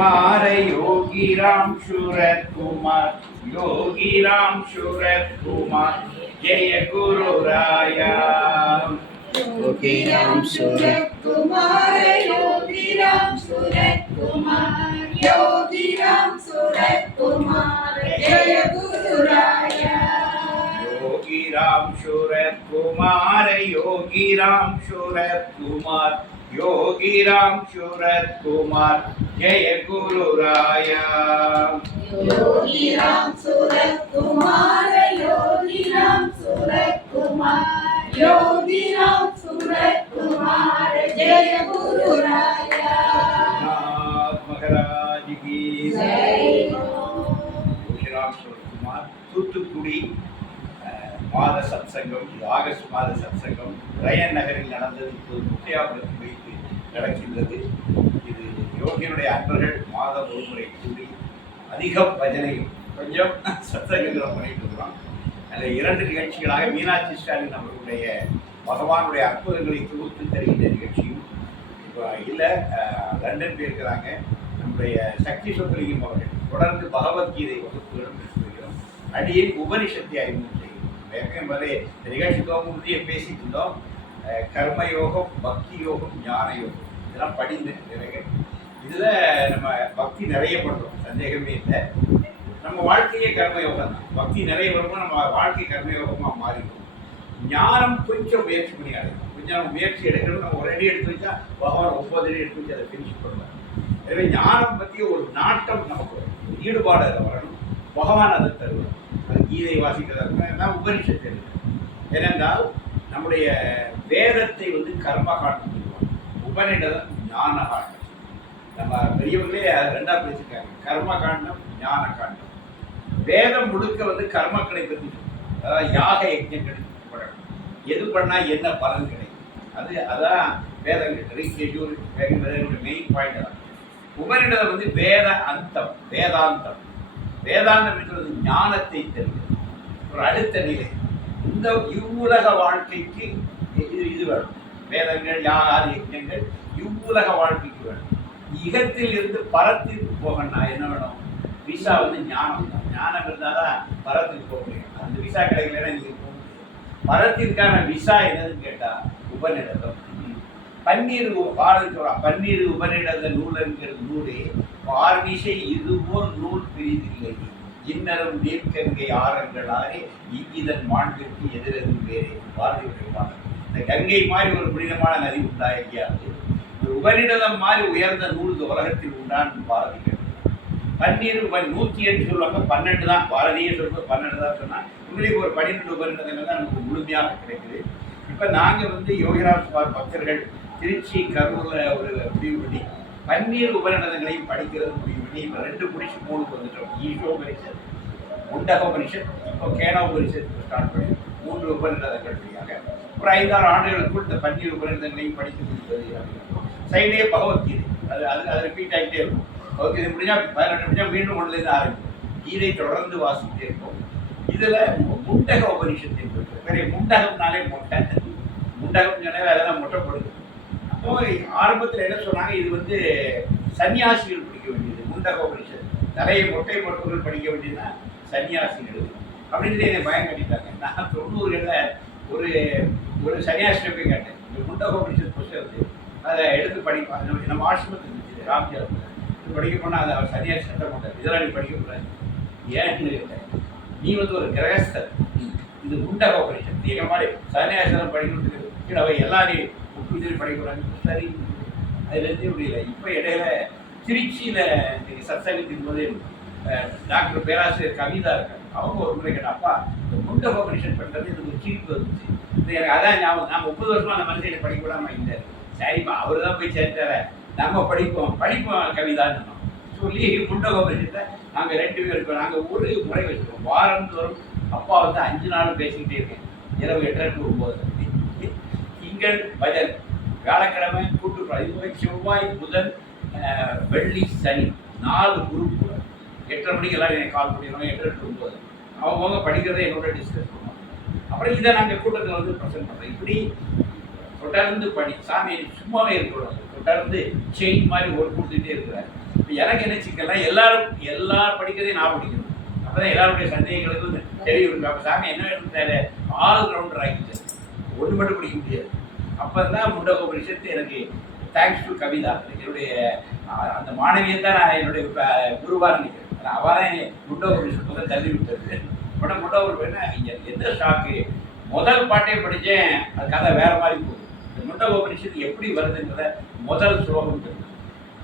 योगी राम सूरत कुमार, योगी राम सूरत कुमार, जय गुरु राया। योगी राम सूरत कुमार, योगी राम सूरत कुमार, योगी राम सूरत कुमार, जय गुरु राया। योगी राम सूरत कुमार, योगी राम सूरत कुमार, योगी राम सूरत कुमार, जय गुरु राया। योगी राम सूरत कुमार, योगी राम सूरत कुमार, योगी राम सूरत कुमार, जय गुरु राया। महाराज की जय। योगी राम सूरत कुमार தூத்துக்குடி மாத சத்சங்கம், இது ஆகஸ்ட் மாத சத்சங்கம் ரயன் நகரில் நடந்தது. இப்போது முக்கியாபுரத்தில் வைத்து நடக்கின்றது. இது யோகியனுடைய அன்பர்கள் மாதம் ஒரு முறை கூடி அதிகம் பஜனையும் கொஞ்சம் சத்சங்கங்களும் பண்ணிட்டு இருக்கிறோம். அதில் 2 நிகழ்ச்சிகளாக மீனாட்சி ஸ்டாலின் அவர்களுடைய பகவானுடைய அற்புதங்களை தொகுத்து தருகின்ற நிகழ்ச்சியும், இப்போ இல்லை லண்டன் போயிருக்கிறாங்க நம்முடைய சக்தி சொக்கலிங்கம் அவர்கள் தொடர்ந்து பகவத்கீதை வகுப்புகளும் பேசுகிறோம். அடியே உபனிஷத்தை அறிமுகம் செய்கிறோம். ஏற்கனவே நிகழ்ச்சி தோமுறையை பேசிட்டு இருந்தோம். கர்மயோகம், பக்தி யோகம், ஞான யோகம் இதெல்லாம் படிந்து நிறைய இதில் நம்ம பக்தி நிறைய பண்ணுறோம், சந்தேகமே இல்லை. நம்ம வாழ்க்கையே கர்மயோகம் தான். பக்தி நிறைய வரும்போது நம்ம வாழ்க்கை கர்மயோகமாக மாறிடும். ஞானம் கொஞ்சம் முயற்சி பண்ணி அடையும். கொஞ்சம் முயற்சி எடுக்கணும். நம்ம ஒரு அடி எடுத்து வச்சா பகவான் 9 அடி எடுத்து வச்சு அதை ஃபினிஷ் பண்ணுவார். எனவே ஞானம் பற்றி ஒரு நாட்டம் நமக்கு ஈடுபாடு அதில் வரணும். பகவான் அதை தருவார். அது கீதை வாசிக்கிறதா உபனிஷத்து இருக்கு. ஏனென்றால் நம்முடைய வேதத்தை கர்ம காண்டம் சொல்லுவாங்க, உபநிடதம் ஞான காண்டம். நம்ம பெரியவர்களே அதை 2ஆக பிரிச்சிருக்காங்க, கர்ம காண்டம், ஞான காண்டம். வேதம் முழுக்க கர்மக்களை பற்றி, அதாவது யாக யஜ்ஞங்கள் பண்ணணும், எது பண்ணால் என்ன பலன் கிடைக்கும், அதான் வேதங்கள் மெயின் பாயிண்ட் தான். உபநிடதம் வேத அந்தம், வேதாந்தம். வேதாந்தம் என்பது ஞானத்தை தருவது, ஒரு அடுத்த நிலை. இந்த இவ்வுலக வாழ்க்கைக்கு இது வேணும். வேதங்கள், யாகாதி யஜ்ஞங்கள் இவ்வுலக வாழ்க்கைக்கு வேணும். இகத்தில் இருந்து பரத்திற்கு போகணும்னா என்ன வேணும்? விசா ஞானம் தான். ஞானம் இருந்தால் தான் பரத்துக்கு போக முடியும். அந்த விசா கிடைக்கலன்னா நீங்கள் போக முடியும். பரத்திற்கான விசா என்னதுன்னு கேட்டால் உபநிடதம். பன்னீர் உபநிடத நூல் என்கிற நூலே பார்மிசை இதுபோல் நூல் பிரிதில்லை, இன்னரும் நீர்க்கங்கை ஆரங்களாரே இவ்விதன் மாண்பிற்கு எதிரெது வேறே. பாரதியுடைய பாடல். இந்த கங்கை மாதிரி ஒரு புனிதமான நதி உண்டா எங்கேயாவது? ஒரு உபநிடதம் மாதிரி உயர்ந்த நூல் இந்த உலகத்தில் உண்டான்னு பாரதி கேட்டு. பன்னீர் 108 சொல்லுவாங்க, 12 தான். பாரதியே சொல்லும்போது 12 தான் சொன்னால் உங்களுக்கு ஒரு 12 உபநிடதங்கள் தான் நமக்கு முழுமையாக கிடைக்குது. இப்போ நாங்கள் யோகிராம் சுமார் பக்தர்கள் திருச்சி கரூரில் ஒரு முடிவு பண்ணி பன்னீர் உபநிடதங்களையும் படிக்கிறது முடிவு பண்ணி இப்போ 2 முடிச்சு 3க்கு வந்துட்டோம். ஈஷோபனிஷத், முண்டகோபனிஷத், இப்போ கேனோபனிஷத் ஸ்டார்ட் பண்ணி 3 உபநிடதங்கள் வழியாக ஒரு 5-6 ஆண்டுகளுக்குள் இந்த பன்னீர் உபநிடதங்களையும் படித்து முடிப்பது. சைடே பகவத்கீதை, அது ரிப்பீட் ஆகிட்டே இருக்கும். பகவத்கீதை முடிஞ்சால் 18 முடிஞ்சால் மீண்டும் 1லேருந்து ஆரம்பிக்கும். கீதை தொடர்ந்து வாசிக்கிட்டே இருக்கும். இதில் முண்டக உபனிஷத்தை இருக்கு. வேற முண்டகம்னாலே மொட்டை, முண்டகம் சொன்னாலே அதெல்லாம் மொட்டைப்படுது. அப்போ ஆரம்பத்தில் என்ன சொன்னாங்க, இது சன்னியாசிகள் படிக்க வேண்டியது. முண்டக உபனிஷத் நிறைய மொட்டை போட்டவர்கள் படிக்க வேண்டியதுன்னா சன்னியாசிகள் அப்படின்னு என்னை பயம் கட்டிட்டாங்க. நான் 90களில் ஒரு சன்னியாசியை போய் கேட்டேன், இந்த முண்டக உபனிஷத் புத்தகத்தை அதை எடுத்து படிப்பாங்க. நம்ம ஆசிரமத்தில் இருந்துச்சு ராம்ஜலம், படிக்க போனால் அதை அவர் சன்னியாசி சட்டம் போட்டார், இதெல்லாம் நீ படிக்கக்கூடாது. ஏன்னு கேட்டேன், நீ ஒரு கிரகஸ்தர், இந்த முண்டக உபனிஷத் எங்கள் மாதிரி சன்னியாசனம் படிக்கணும்னு அவை எல்லாரையும் முக்கிய படிக்கிறாங்க. சரி, அதுலேருந்து முடியல. இப்போ இடையில திருச்சியில் சத்சங்கத்தின் போது டாக்டர் பேராசிரியர் கவிதா இருக்காங்க. அவங்க ஒரு முறை கேட்டாப்பா, இந்த முண்டக உபனிஷத் பண்ணுறது எனக்கு ஒரு சீப்பு வந்துச்சு. எனக்கு அதான் ஞாபகம், நான் 30 வருஷமாக அந்த மனுஷனை படிக்கூடாமல் இருந்தார். சரிப்பா, அவர் தான் போய் சேர்த்தார, நம்ம படிப்போம் கவிதான்னு சொல்லி முண்டக உபனிஷத்தை நாங்கள் 2 பேர் இருக்கோம். நாங்கள் ஒரு முறை வச்சுருக்கோம், வாரந்தோறும். அப்பா 5 நாளும் பேசிக்கிட்டே இருக்கேன், இரவு 8:30 to 9. திங்கள் பஜன், வியாழக்கிழமை கூட்டுப்பாடு, செவ்வாய் புதன் வெள்ளி சனி 4 குரூப். 8:30 மணிக்கு எல்லாரும் எனக்கு கால் பண்ணிடுவாங்க. 8:30 to 9 அவங்க படிக்கிறத என்னோட டிஸ்கஸ் பண்ணுவாங்க. அப்புறம் இதை நாங்கள் கூட்டத்தில் ப்ரெசென்ட் பண்ணுறோம். இப்படி தொடர்ந்து சாமி சும்மாவே இருக்கக்கூடாது, தொடர்ந்து செயின் மாதிரி கொடுத்துட்டே இருக்கிறார். இப்போ எனக்கு என்ன சிக்கல்னா எல்லாரும் படிக்கிறதே நான் படிக்கணும். அப்பதான் எல்லாருடைய சந்தேகங்களுக்கும் தெரியும். அப்போ சாமி என்ன வேணும், ஆல் ரவுண்டர் ஆகிட்டு ஒன்று மட்டும் படிக்க முடியாது. அப்போ தான் முண்டகோபனிஷத்து எனக்கு தேங்க்ஸ் டு கவிதா, என்னுடைய அந்த மாணவியை தான் நான் என்னுடைய குருவாக நினைக்கிறேன். அவள் தான் முண்டகோபனிஷத்து முதல் தள்ளி விட்டது. படம் முண்டகோபனிஷத்து எந்த ஷாக்கு, முதல் பாட்டே படித்தேன், அது கதை வேற மாதிரி போகுது. இந்த முண்டகோபனிஷத்து எப்படி வருதுங்கிறத முதல் ஸ்லோகம் தெரியும்.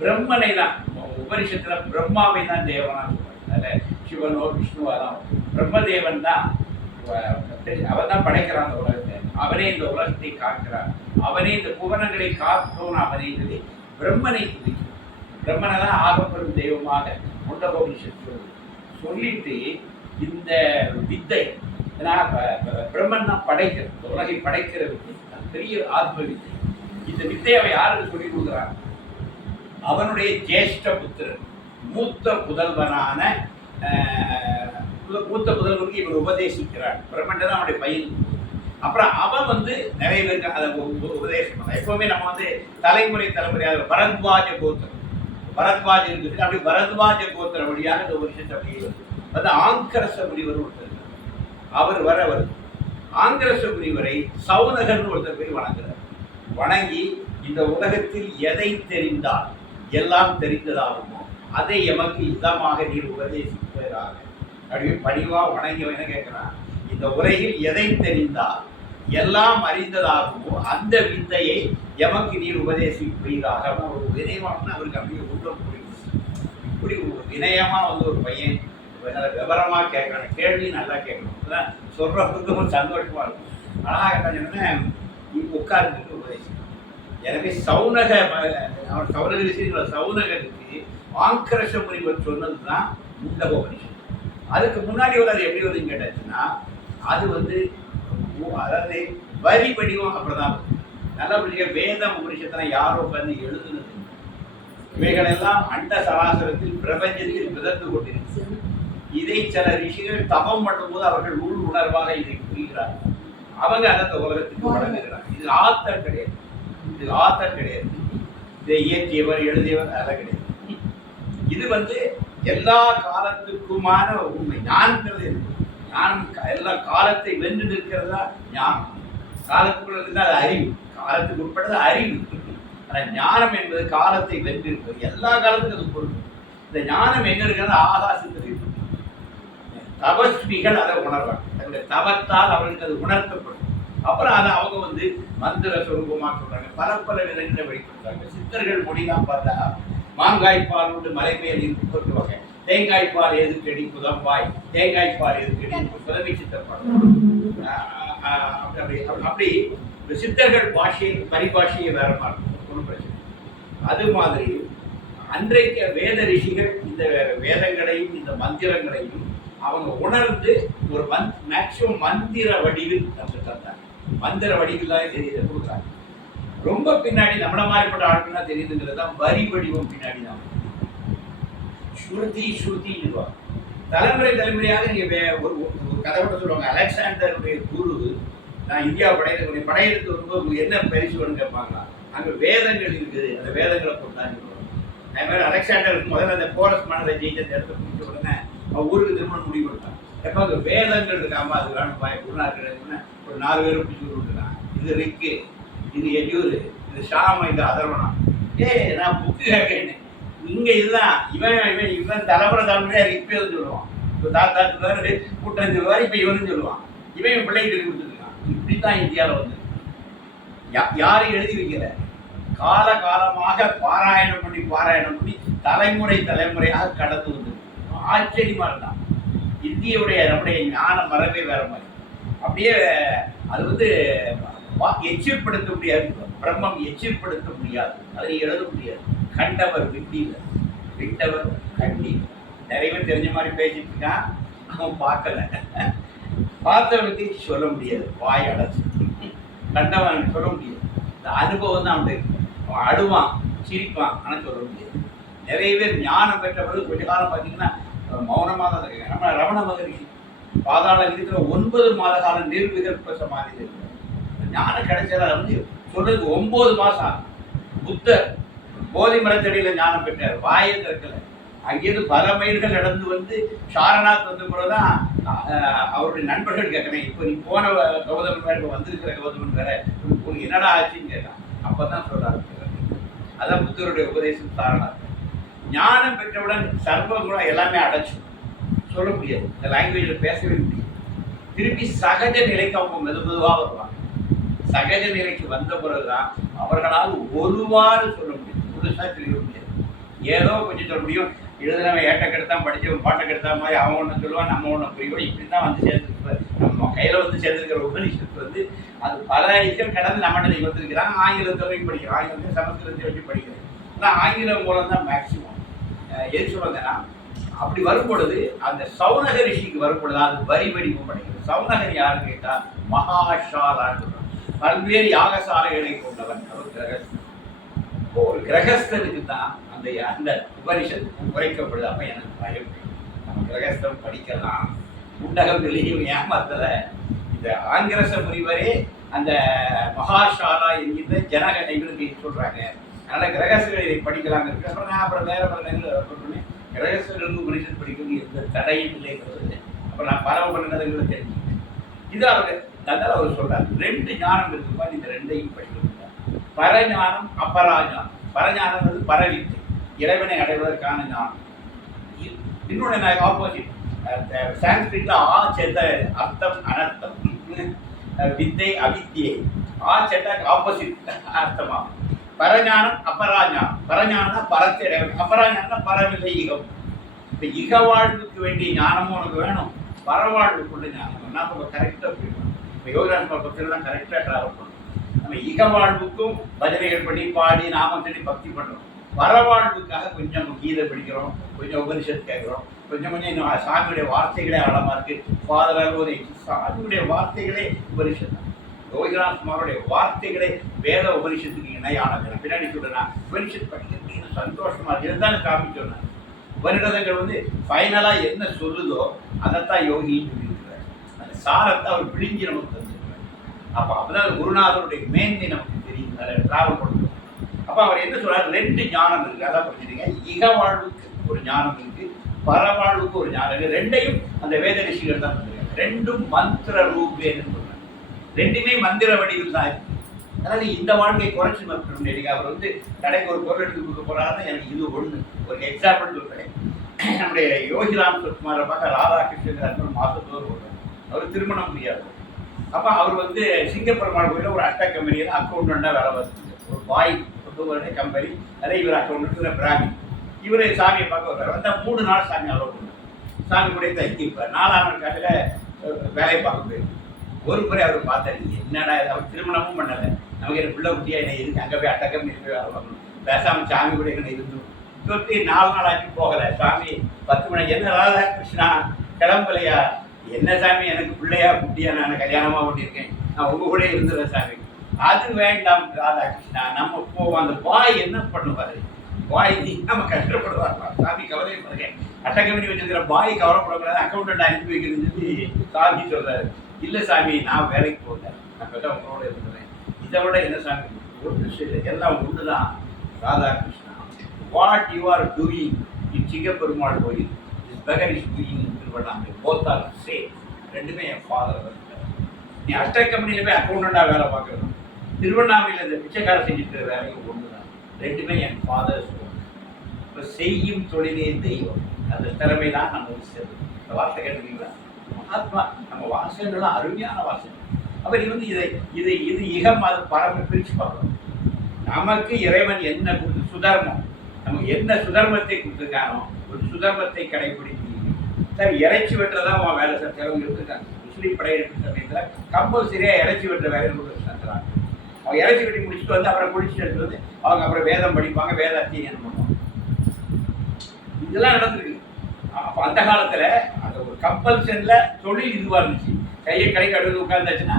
பிரம்மனை தான் உபனிஷத்தில் பிரம்மாவை தான் தேவனா சொல்றாங்க. அதில் சிவனோ விஷ்ணுவோ தான் பிரம்மதேவன் தான், அவன் தான் படைக்கிறான் அந்த உலகத்தை, அவனே இந்த உலகத்தை காக்கிறான், அவனே இந்த புவனங்களை காத்தோன்னு அவனே சொல்லி பிரம்மனை துதிக்கும். பிரம்மனை தான் ஆகப்பெறும் தெய்வமாக முண்டகோபனிஷத்து சொல்லிட்டு இந்த வித்தை, ஏன்னா பிரம்மன் தான் படைக்கிறது, இந்த உலகை படைக்கிற வித்தை, பெரிய ஆத்ம வித்தை. இந்த வித்தை அவன் யாருக்கு சொல்லிக் கொடுக்குறான், அவனுடைய ஜேஷ்ட புத்திரன் மூத்த புதல்வனான மூத்த புதல்வனுக்கு இவர் உபதேசிக்கிறான். பிரம்மன் தான் அவனுடைய பையன். அப்புறம் அவன் நிறைய பேருக்கு அதை உபதேசம் பண்ண. எப்பவுமே நம்ம தலைமுறையாக பரத்வாஜ கோத்திரம், பரத்வாஜ் இருக்குது. அப்படி பரத்வாஜ கோத்திர வழியாக இந்த வருஷத்தை அப்படியே ஆங்கரச முனிவர் ஒருத்தர், அவர் வருது. ஆங்கரச முனிவரை சௌனகன் ஒருத்தர் போய் வணங்குறார். வணங்கி இந்த உலகத்தில் எதை தெரிந்தால் எல்லாம் தெரிந்ததாகுமோ அதை எமக்கு இதமாக நீர் உபதேசிப்பதாக அப்படியே பணிவாக வணங்கியவன் என்ன கேட்கிறான், இந்த உலகில் எதை தெரிந்தால் எல்லாம் அறிந்ததாகுமோ அந்த வித்தையை எமக்கு நீர் உபதேசிப்பீராக. ஒரு வினயமான அவருக்கு அப்படியே உள்ளம் புரியுது. இப்படி ஒரு வினயமா ஒரு பையன் விவரமா கேட்கணும், கேள்வி நல்லா கேட்கணும், சொல்றதுக்கு ஒரு சந்தோஷமா இருக்கும். அழகா என்ன சொன்னேன், உட்கார்ந்துட்டு உபதேசிக்கணும். எனவே சௌனக சௌனகருக்கு ஆங்கரச முனிவர் சொன்னதுதான் முண்டகோபனிஷத்து. அதுக்கு முன்னாடி அது எப்படி வருதுன்னு கேட்டாச்சுன்னா, அது அதாவது வரி வடிவம் அப்படிதான். நல்லபடியாக வேதம் உபனிஷத்துல யாரோ உட்கார்ந்து எழுதுனது, இவைகளெல்லாம் அண்ட சராசரத்தில் பிரபஞ்சத்தில் மிதந்து கொண்டிருக்கு. இதை சில ரிஷிகள் தபம் பண்ணும்போது அவர்கள் உள் உணர்வாக இதை புரிகிறார்கள். அவங்க அந்த உலகத்துக்கு வழங்குகிறாங்க. இது ஆத்தர் கிடையாது, இது ஆத்தர் கிடையாது, இதை இயற்றியவர் எழுதியவர் அதெல்லாம் கிடையாது. இது எல்லா காலத்துக்குமான உண்மை. ஞானங்கிறது ஞானம் எல்லா காலத்தை வென்று நிற்கிறதா ஞானம். காலத்துக்குள்ள அது அறிவு, காலத்துக்கு உட்பட்டது அறிவு. ஆனால் ஞானம் என்பது காலத்தை வென்று இருப்பது. எல்லா காலத்துக்கும் அது பொருள். இந்த ஞானம் எங்க இருக்கிறது, ஆகாசத்தில் இருக்கு. தபஸ்விகள் அதை உணர்வாங்க, தன்னுடைய தவத்தால் அவர்களுக்கு அது உணர்த்தப்படும். அப்புறம் அதை அவங்க மந்திர சொரூபமாக சொல்றாங்க, பல விதங்களை வெளிப்படுத்துறாங்க. சித்தர்கள் மொழிலாம் பார்த்தா மாங்காய்ப்பால் விட்டு மலை மேல் இருந்து போட்டுவாங்க, தேங்காய்ப்பால் எதுக்கடி புதம்பாய், தேங்காய்ப்பால் எதுக்கடி புதமை சித்தப்பாடு. அப்படி சித்தர்கள் பாஷையை பரிபாஷையை வேற மாதிரி ஒன்றும் பிரச்சனை. அது மாதிரி அன்றைக்கு வேத ரிஷிகள் இந்த வேதங்களையும் இந்த மந்திரங்களையும் அவங்க உணர்ந்து ஒரு மேக்சிமம் மந்திர வடிவில் நமக்கு தந்தாங்க. மந்திர வடிவில் தான் தெரியுது கொடுக்குறாங்க. ரொம்ப பின்னாடி நம்மள மாதிரிப்பட்ட ஆட்கள்லாம் தெரியுதுங்கிறது தான் வரி வடிவம். பின்னாடி தான் ஸ்ருதின்னு தலைமுறையாக நீங்க ஒரு கதை கூட சொல்லுவாங்க. அலெக்சாண்டருடைய குரு நான் இந்தியா படையெடுத்து வரும்போது உங்களுக்கு என்ன பரிசு வேணும் கேட்பாங்களா, அங்க வேதங்கள் இருக்குது, அந்த வேதங்களை கொண்டாங்க. அதே மாதிரி அலெக்சாண்டருக்கு முதல்ல அந்த போரஸ் மன்னரை ஜெயிச்ச இடத்த பிடிச்ச உடனே ஊருக்கு திருமணம் முடிவு கொடுத்தாங்க. எப்போ அங்கே வேதங்கள் இருக்காம அது வேணும் குருநாட்கள் ஒரு 4 பேரும் பிடிச்சி கொடுத்துருக்காங்க. இது ரிக்கு, இது எஜூரு, இது ஷாம, இது அதர்வனம். நான் புக்கு கேட்கேன்னு இங்கே இதுதான் இவன் தலைமுறையாக ரிப்பேர்னு சொல்லுவான். இப்போ தாத்தா சொல்லுவாரு, கூட்டம் சொல்லுவார், இப்போ இவனும் சொல்லுவான். இவன் பிள்ளைக்கு கொடுத்துருக்கான். இப்படித்தான் இந்தியாவில் யாரும் எழுதி வைக்கல. காலகாலமாக பாராயணம் பண்ணி தலைமுறையாக கடந்து வந்து ஆச்சரியமா இருந்தான். இந்தியுடைய நம்முடைய ஞான மரபே வேற மாதிரி. அப்படியே அது எச்சிற்படுத்த முடியாது. பிரம்மம் எச்சிற்படுத்த முடியாது, அதை எழுத முடியாது. கண்டவர் விட்டவர் கண்டி. நிறைய பேர் தெரிஞ்ச மாதிரி பேசிட்டு இருக்கான், அவன் பார்க்கல. பார்த்தவனுக்கு சொல்ல முடியாது, வாய் அடைச்சு. கண்டவன் சொல்ல முடியாது. இந்த அனுபவம் தான் அவன் இருக்கு. அவன் அழுவான், சிரிப்பான், ஆனால் சொல்ல முடியாது. நிறைய பேர் ஞானம் பெற்றவர்கள் கொஞ்ச காலம் பார்த்தீங்கன்னா மௌனமாக தான் இருக்காங்க. நம்ம ரமண மகரிஷி பாதாள இருக்கிற 9 மாத காலம் நிர்விகல்ப சமாதி இருக்கு. ஞானம் கிடைச்சதா சொல்றதுக்கு 9 மாசம் ஆகும். புத்தர் போதி மரத்தடியில ஞானம் பெற்றார், வாயை திறக்கல. அங்கேயிருந்து பல மைல்கள் நடந்து வந்து சாரநாத் வந்த பிறகுதான் அவருடைய நண்பர்கள் கேட்கிறேன், இப்போ நீ போன கௌதமன் வேற, இப்போ வந்திருக்கிற கௌதமன் வேற, உனக்கு என்னடா ஆச்சுன்னு கேட்டான். அப்பதான் சொல்றாரு, அதான் புத்தருடைய உபதேசம் சாரநாத். ஞானம் பெற்றவுடன் சர்வ குணம் எல்லாமே அடைச்சு சொல்ல முடியாது, இந்த லாங்குவேஜ்ல பேசவே முடியாது. திருப்பி சகஜ நிலைக்கு அவங்க மெதுவாக வருவாங்க. சகஜ நிலைக்கு வந்த பிறகுதான் அவர்களால் ஒருவாறு சொல்ல முடியும், முழுசா தெரிய முடியாது. ஏதோ கொஞ்சம் சொல்ல முடியும். எழுதுனவன் ஏட்டக்கெடுத்தான், படித்தவன் பாட்டக்கெடுத்த மாதிரி அவன் ஒன்று சொல்லுவான், நம்ம ஒன்று புரியும். இப்படி தான் வந்து சேர்ந்துருப்பார். நம்ம கையில் வந்து சேர்ந்துருக்கிற உபநிஷத்து வந்து அது பல விஷயம் கடந்து நம்மகிட்ட நீங்கள் வந்துருக்கிறாங்க. ஆங்கிலத்தில் படிக்கிறோம், ஆங்கிலத்தில் சமஸ்கிருதத்தை வச்சு படிக்கிறேன். ஆனால் ஆங்கிலம் மூலம் தான் மேக்சிமம். எது சொல்லுங்கன்னா, அப்படி வரும்பொழுது அந்த சௌனக ரிஷிக்கு வரும்பொழுது அது வரி வடிவம் படிக்கிறது. சௌனகர் யாருன்னு கேட்டால் மகாஷாலான்னு சொல்றாங்க. பல்வேறு யாகசாலைகளை கொண்டவன் அவர் கிரகஸ்தன். ஒரு கிரகஸ்தனுக்கு தான் அந்த அந்த உபனிஷத்து குறைக்கப்படுது. அப்ப எனக்கு பயம், நம்ம கிரகஸ்தம் படிக்கலாம், உண்டகம் வெளியும் ஏமாத்தல. இந்த ஆங்கிரச முனிவரே அந்த மகாஷாலா என்கின்ற ஜனக இவருக்கு சொல்றாங்க. அதனால கிரகஸ்தர்கள் இதை படிக்கலாங்க இருக்கு. அப்புறம் நான் அப்புறம் வேற பல நேரங்கள் சொல்றேன், கிரகஸ்தர்களுக்கு உபனிஷத்து படிக்கிறது எந்த தடையும் இல்லைங்கிறது. அப்புறம் நான் பரவ பண்ணினதுங்களை தெரிஞ்சுக்கிட்டேன். இது அவர் அதனால அவர் சொல்றாரு, ரெண்டு ஞானம் இருக்குப்பா, இந்த ரெண்டையும் படிக்கணும். பரஞானம், அபராஞானம். பரஞானம் வந்து பரவித்து இறைவனை அடைவதற்கான ஞானம். இன்னொன்று ஆப்போசிட், சான்ஸ்கிரிட்ல ஆ சேர்த்த அர்த்தம் அனர்த்தம், வித்தை அவித்தியை. ஆ சேர்த்த ஆப்போசிட் அர்த்தமாகும். பரஞானம் அபராஞானம். பரஞானம் பரத்தை இறைவன், அபராஞானம் பரவில்லை ஈகம். இப்போ இக வாழ்வுக்கு வேண்டிய ஞானமும் உனக்கு வேணும், பரவாழ்வுக்குள்ள ஞானம். நான் இப்போ கரெக்டாக போயிடணும். இப்போ யோகராஜ் பக்கத்தில் தான் கரெக்டாக ட்ராவல் பண்ணணும். நம்ம இக வாழ்வுக்கும் பஜனைகள் பண்ணி பாடி நாமம் சொல்லி பக்தி பண்ணுறோம். பரவாழ்வுக்காக கொஞ்சம் கீதை படிக்கிறோம், கொஞ்சம் உபனிஷத்து கேட்குறோம், கொஞ்சம் இன்னும் சாமியுடைய வார்த்தைகளே ஆழமாக இருக்குது. ஃபாதர் ஒரு சாமியுடைய வார்த்தைகளே உபனிஷத்து. யோகிராம் குமாரோடைய வார்த்தைகளே வேத உபனிஷத்துக்கு இணையானது. பின்னாடி சொல்றேன்னா உபனிஷத்து படிக்கிறது சந்தோஷமா இருந்தாலும் காமிச்சோன்னா உபனிடதங்கள் வந்து ஃபைனலாக என்ன சொல்லுதோ அதைத்தான் யோகின்னு சொல்லியிருக்கிறார். அந்த சாரத்தை அவர் பிழிஞ்சி நமக்கு தந்துருக்கிறார். அப்போ அப்போதான் குருநாதருடைய மேன்மை நமக்கு தெரியும். அதை டிராவல் பண்ணுறோம். அப்போ அவர் என்ன சொல்றாரு, ரெண்டு ஞானம் இருக்கு. அதான் படிச்சிருங்க, இக வாழ்வுக்கு ஒரு ஞானம் இருக்கு, பரவாழ்வுக்கு ஒரு ஞானம் இருக்கு. ரெண்டையும் அந்த வேத ரிஷிகள் தான் சொல்றாங்க. ரெண்டும் மந்திர ரூபேன்னு சொல்றாங்க. ரெண்டுமே மந்திர வடிவில் தான் இருக்கு. அதனால இந்த வாழ்க்கையை குறைச்சி மறுக்கணும். இன்னைக்கு அவர் வந்து கடைக்கு ஒரு பொருள் எடுத்து கொடுக்க போறாருன்னா எனக்கு இது ஒன்று ஒரு எக்ஸாம்பிள் சொல்றேன். நம்முடைய யோகிராம் சுகுமாரை பார்க்க ராதாகிருஷ்ணன் மாசத்தோடு போடுறாரு. அவர் திருமணம் முடியாது. அப்போ அவர் வந்து சிங்கப்பெருமாள் கோயிலில் ஒரு அட்டை கம்பெனியில் அக்கௌண்டண்டாக வேலை பார்த்துருங்க. ஒரு பாய் கம்பெனி, அதே இவர் அக்கௌண்ட் பிராமி. இவர் சாமியை பார்க்க வருவார். வந்தால் 3 நாள் சாமி அலோவ் பண்ணுவார். சாமி கூட தங்கியிருப்பார். 4ஆம் நாள் காலையில் வேலையை பார்க்க போயிருக்கும். ஒரு முறை அவர் பார்த்தாரு, என்னடா அவர் திருமணமும் பண்ணலை, நமக்கு என்ன பிள்ளை குட்டியா என்ன இருக்கு, அங்கே போய் அட்டக்கம் போய் வேலை பார்க்கணும், பேசாமல் சாமி கூட என்ன இருந்தோம் சொல்லி 4 நாள் ஆக்கி போகலை. சாமி 10 மணிக்கு என்ன ராதா கிருஷ்ணா கிளம்பலையா, என்ன சாமி எனக்கு பிள்ளையா குட்டியா, நான் கல்யாணமாக பண்ணியிருக்கேன், நான் உங்க கூட இருந்துடுறேன் சாமி. அது வேண்டாம் ராதாகிருஷ்ணா, நம்ம போவோம். அந்த பாய் என்ன பண்ணுவாரு, பாய் நீ நம்ம கஷ்டப்படுவார் சாமி, கவலைப்படுறேன். அட்டக்கம்பெனி வச்சிருக்கிற பாய் கவலைப்படக்கூடாது, அக்கௌண்டன்ட் அனுப்பி வைக்கிறதுன்னு சொல்லி சாமி சொல்றாரு. இல்லை சாமி நான் வேலைக்கு போகல, நான் தான் உங்களோட இருக்கிறேன். இதை விட என்ன சாமி ஒரு விஷயம் எல்லாம் ஒன்று தான் Radhakrishna. What you are doing in Singaperumal Koil is பெகர் is doing in Tiruvannamalai. Both are same. ரெண்டுமே என் ஃபாதர் தான். நீ அட்டை கம்பெனியில் போய் அக்கௌண்டண்டாக வேலை பார்க்குறது, திருவண்ணாமலையில் இந்த பிச்சைக்கார செஞ்சுக்கிற வேலையும் ஒன்று தான். ரெண்டுமே என் ஃபாதர்ஸ். இப்போ செய்யும் தொழிலே தெய்வம். அந்த திறமை தான் நம்ம சேர்ந்து. இந்த வார்த்தை கேட்டுருக்கீங்களா? மகாத்மா நம்ம வாசகங்கள்லாம் அருமையான வாசகம். அப்போ நீ வந்து இது இகம் அது பரம பிரித்து பார்க்கணும். நமக்கு இறைவன் என்ன கொடுத்து சுதர்மம், நமக்கு என்ன சுதர்மத்தை கொடுத்துருக்கானோ ஒரு சுதர்மத்தை கடைபிடித்து. சார் இறைச்சி வெட்டுறதான் அவன் வேலை சார் சிலவங்க இருக்காங்க. முஸ்லீம் படையெடுப்பு சமயத்தில் கம்பல்சரியாக இறைச்சி வெட்டுற வேலையை கொடுத்துருக்காங்க. அவங்க இறைச்சி வெட்டி முடிச்சுட்டு வந்து அப்புறம் குளிச்சுட்டு எடுத்துறது, அவங்க அப்புறம் வேதம் படிப்பாங்க, வேத அத்தியனம் பண்ணுவாங்க. இதெல்லாம் நடந்திருக்கு. அப்போ அந்த காலத்தில் அந்த ஒரு கம்பல்சனில் தொழில் இதுவாக இருந்துச்சு. கையை கடைக்கு அடுத்து உட்கார்ந்தாச்சுன்னா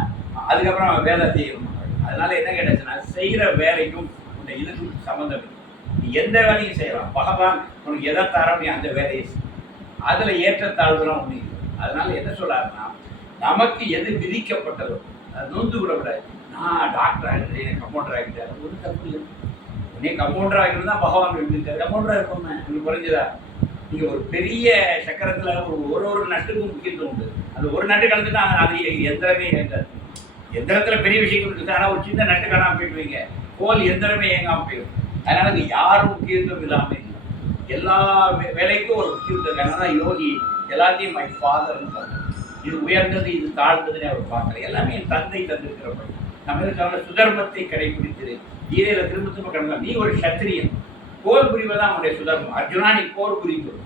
அதுக்கப்புறம் வேத அத்தியனம் பண்ணுவாங்க. அதனால என்ன கேட்டாச்சுன்னா செய்கிற வேலைக்கும் இந்த இதுக்கும் சம்மந்தம் இல்லை. நீ எந்த வேலையும் செய்யலாம், பகவான் உனக்கு எதை தர நீ அந்த வேலையை செய். அதில் ஏற்றத்தாழ்வுலாம் ஒன்று இல்லை. அதனால என்ன சொல்றாருன்னா, நமக்கு எது விதிக்கப்பட்டதோ அது நொந்து விடக்கூடாது. நான் டாக்டர் ஆகிட்டேன், கம்பவுண்டர் ஆகிட்டேன், ஒரு தப்பு இல்லை. நீ கம்பவுண்டரா இருந்தா பகவான் இருக்காரு. கம்பவுண்டரா இருப்போமே உங்களுக்கு குறைஞ்சதா? நீங்க ஒரு பெரிய சக்கரத்துல ஒரு நட்டுக்கும் முக்கியத்துவம் உண்டு. அது ஒரு நட்டு கலந்துட்டா அது எந்திரமே இயங்காது. எந்திரத்துல பெரிய விஷயங்கள் இருக்குது. ஆனா ஒரு சின்ன நட்டு காணாம போயிட்டு வைங்க, கோல் எந்திரமே இயங்காம போயிடும். அதனால அது யாரும் முக்கியத்துவம் இல்லாம இல்லை. எல்லா வேலைக்கும் ஒரு முக்கியத்துவம். அதனால யோகி எல்லாத்தையும் மை ஃபாதர்னு பார்த்தார். இது உயர்ந்தது, இது தாழ்ந்ததுன்னு அவர் பார்க்கல. எல்லாமே என் தந்தை தந்திருக்கிறப்ப நம்ம இருக்கான சுதர்மத்தை கடைபிடித்தது. கீதையில திரும்ப திரும்ப கடந்த நீ ஒரு சத்திரியன், போர் புரிவதான் அவனுடைய சுதர்மம். அர்ஜுனா நீ போர் புரியும்.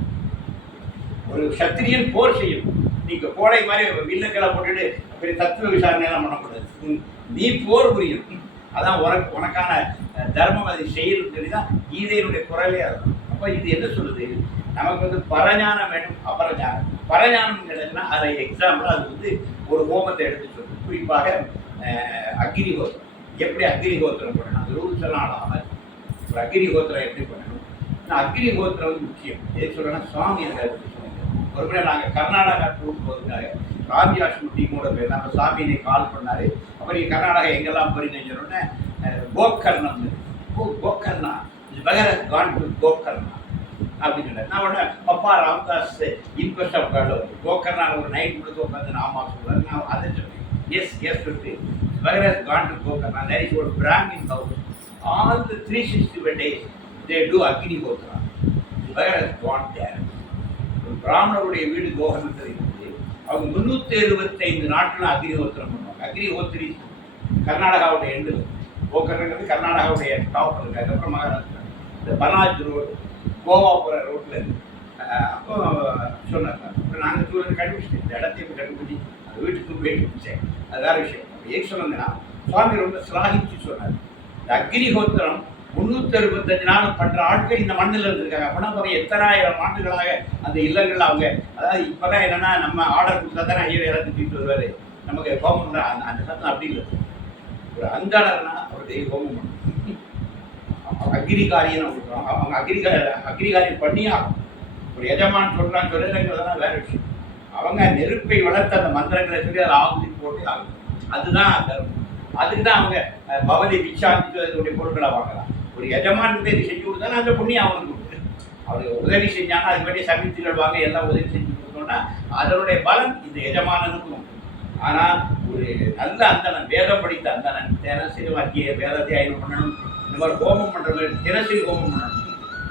ஒரு சத்திரியன் போர் செய்யும். நீங்க கோடை மாதிரி வில்லுக்களை போட்டுட்டு பெரிய தத்துவ விசாரணை எல்லாம் பண்ணக்கூடாது. நீ போர் புரியும். அதான் உனக்கான தர்மம் அதை செய்யறது சொல்லிதான் கீதையினுடைய குரலே அதுதான். அப்ப இது என்ன சொல்லுது? நமக்கு வந்து பரஞானம் வேணும், அபரஞானம். பரஞானம் கிடைச்சுன்னா அதை எக்ஸாம்பிள் அது வந்து ஒரு ஹோமத்தை எடுத்து சொல்லுது. குறிப்பாக அக்னிஹோத்திரம். எப்படி அக்னிஹோத்திரம் பண்ணணும், அது ரூல்ஸ் எல்லாம் ஆடாமல் ஒரு அக்னிஹோத்திரம் எப்படி பண்ணணும். அக்னிஹோத்திரம் வந்து முக்கியம். எது சொல்றேன்னா சுவாமி அந்த ஒரு முறை நாங்கள் கர்நாடகா டூர் போகிறதுக்காக ராஜ்யாஷ்மி டீமோட போய் நம்ம சாமியை கால் பண்ணாரு. அப்புறம் நீங்கள் கர்நாடகா எங்கெல்லாம் போறீங்கன்னு சொன்னோடனே கோகர்ணம், கோகர்ணா பகரத் கான் டு கோகர்ணா அப்படின்னு சொன்னார். நான் உடனே Papa Ramdas in quest of God Gokarna ஒரு நைட் முழுக்க உட்காந்து நாமா சொல்றாரு. நான் அதை சொன்னேன். எஸ் எஸ் பகரத் கான் டு கோகர்ணா. தேர் இஸ் ஒரு Brahmin house. All the 365 days they do Agnihotra. பகரத் கான் தேர். பிராமணருடைய வீடு கோகர்ணத்தில் இருக்குது. அவங்க 375 நாட்கள் அக்னிஹோத்திரம் பண்ணுவாங்க. அக்னிஹோத்திரி கர்நாடகாவுடைய எண்டு. கோகர்ணங்கிறது கர்நாடகாவுடைய டாப் இருக்கு. அதுக்கப்புறம் மகாராஷ்டிரா இந்த பனாஜ் ரோடு கோவா போகிற ரோட்டில் இருக்கு. அப்போ சொன்னாங்க. அப்புறம் நாங்கள் தூரம் கண்டுபிடிச்சேன். இந்த இடத்தையும் கண்டுபிடிச்சி அந்த வீட்டுக்கு போயிட்டு பிடிச்சேன். அது வேற விஷயம். ஏன் சொன்னதுன்னா சுவாமி ரொம்ப சிலாகிச்சு சொன்னார். இந்த அக்னிஹோத்திரம் 365 நாள் பண்ற ஆட்கள் இந்த மண்ணில் இருந்திருக்காங்க. அப்படின்னா பாருங்க எத்தனாயிரம் ஆண்டுகளாக அந்த இல்லங்கள்ல அவங்க, அதாவது இப்பதான் என்னன்னா நம்ம ஆர்டர் கொடுத்தா தானே ஐயர் எல்லாத்தையும் தூக்கிட்டு வருவாரு. நமக்கு ஹோமம் அந்த சத்தம் அப்படி இல்லை. ஒரு அந்தாளர்னா அவருடைய ஹோமம் பண்ணணும். அக்னிகாரியம் அவங்க அக்னிகாரியம் பண்ணியே ஆகும். ஒரு எஜமான் சொல்றான்னு சொல்லலைங்கிறதெல்லாம் வேற விஷயம். அவங்க நெருப்பை வளர்த்து அந்த மந்திரங்களை சொல்லி அதை ஆகுதி போட்டு ஆகும். அதுதான் தர்மம். அதுக்கு தான் அவங்க பவதி விச்சாந்திடைய பொருட்களை வாங்கலாம். ஒரு எஜமான் உதவி செஞ்சு கொடுத்தாலும் அந்த புண்ணியம் அவனுக்கு உண்டு. அவருக்கு உதவி செஞ்சாங்கன்னா அதுக்கு வேண்டிய சமித்திகள் வாங்க எல்லாம் உதவி செஞ்சு கொடுத்தோம்னா அதனுடைய பலன் இந்த எஜமானனுக்கும் உண்டு. ஆனால் ஒரு நல்ல அந்தணன், வேதம் படித்த அந்தணன் தினசரி வாக்கிய வேதத்தை ஆய்வு பண்ணணும். இந்த மாதிரி ஹோமம் பண்ணுறது தினசரி ஹோமம் பண்ணணும்.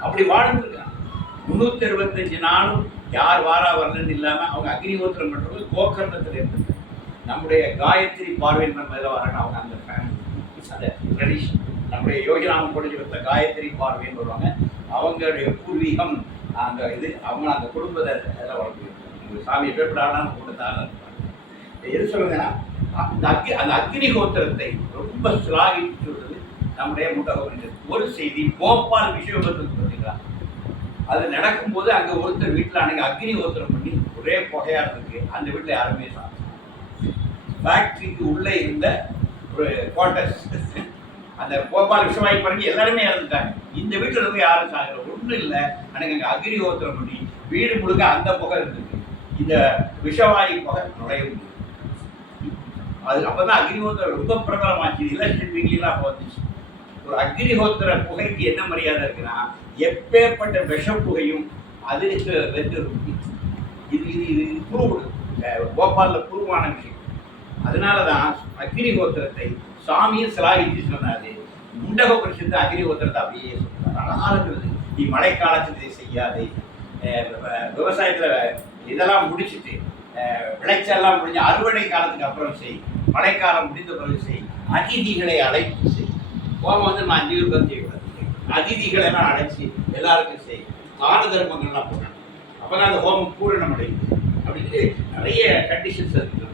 அப்படி வாழ்ந்துருக்காங்க. 365 நாளும் யார் வாரா வரலன்னு இல்லாமல் அவங்க அக்னிஹோத்திரம் பண்ணுறது கோகர்ணத்தில் இருந்தது. நம்முடைய காயத்ரி பார்வை நம்ம இதில் வரணும். அவங்க அந்த ஃபேமிலி அந்த ட்ரெடிஷன் நம்முடைய யோகிராமன் கொடுத்து கொடுத்த காயத்ரி பார்வைன்னு வருவாங்க. அவங்களுடைய பூர்வீகம் அந்த இது அவங்க அந்த குடும்பத்தை இதெல்லாம் வளர்த்து சாமியை பேப்படாலாம் கொடுத்தாலும் எது சொல்லுங்கன்னா அந்த அக்னிஹோத்திரத்தை ரொம்ப சிலாகிட்டு சொல்றது நம்முடைய முட்டை. ஒரு செய்தி போபால் விஸ்வபத்துக்கு பார்த்தீங்களா, அது நடக்கும்போது அங்கே ஒருத்தர் வீட்டில் அன்னைக்கு அக்னிஹோத்திரம் பண்ணி ஒரே புகையா இருக்கு. அந்த வீட்டில் யாருமே சாப்பிட்டு ஃபேக்ட்ரிக்கு உள்ளே இருந்த ஒரு குவார்டர்ஸ் அந்த போபால் விஷவாயு பாருங்க எல்லாருமே இறந்துட்டாங்க. இந்த வீட்டில் இருந்து யாரும் சாகிற ஒன்றும் இல்லை. அன்னைக்கு அங்கே அக்னிஹோத்திரம் பண்ணி வீடு முழுக்க அந்த புகை இருந்தது. இந்த விஷவாயு புகை நுழைய முடியும். அது அப்போதான் அக்னிஹோத்திரம் ரொம்ப பிரபலமாச்சு. எலக்ட்ரிக் வீட்லாம் அப்போ வந்துச்சு. ஒரு அக்னிஹோத்திர புகைக்கு என்ன மரியாதை இருக்குன்னா எப்பேற்பட்ட விஷ புகையும் அதுக்கு வென்று இது இது இது புருவுடு போபாலில் புருவான விஷயம். அதனால தான் அக்னிஹோத்திரத்தை சாமியும் சிலாகிச்சு சொன்னாரு. முண்டக பரிசுத்த அக்னிஹோத்திரத்தை அப்படியே சொல்றாரு. அழகாகிறது. நீ மழைக்காலத்தில் இதை செய்யாதே, விவசாயத்தில் இதெல்லாம் முடிச்சுட்டு விளைச்செல்லாம் முடிஞ்சு அறுவடை காலத்துக்கு அப்புறம் செய், மழைக்காலம் முடிந்த பிறகு செய், அதிதிகளை அழைத்து செய். கோபம் வந்து நான் 5 பேர் செய்யக்கூடாது. அதிதிகளை எல்லாம் அழைச்சி எல்லாருக்கும் செய். தான தர்மங்கள்லாம் போடணும். அப்போதான் அந்த ஹோமம் பூரணம் அடையுது அப்படின்ட்டு நிறைய கண்டிஷன்ஸ் இருக்கு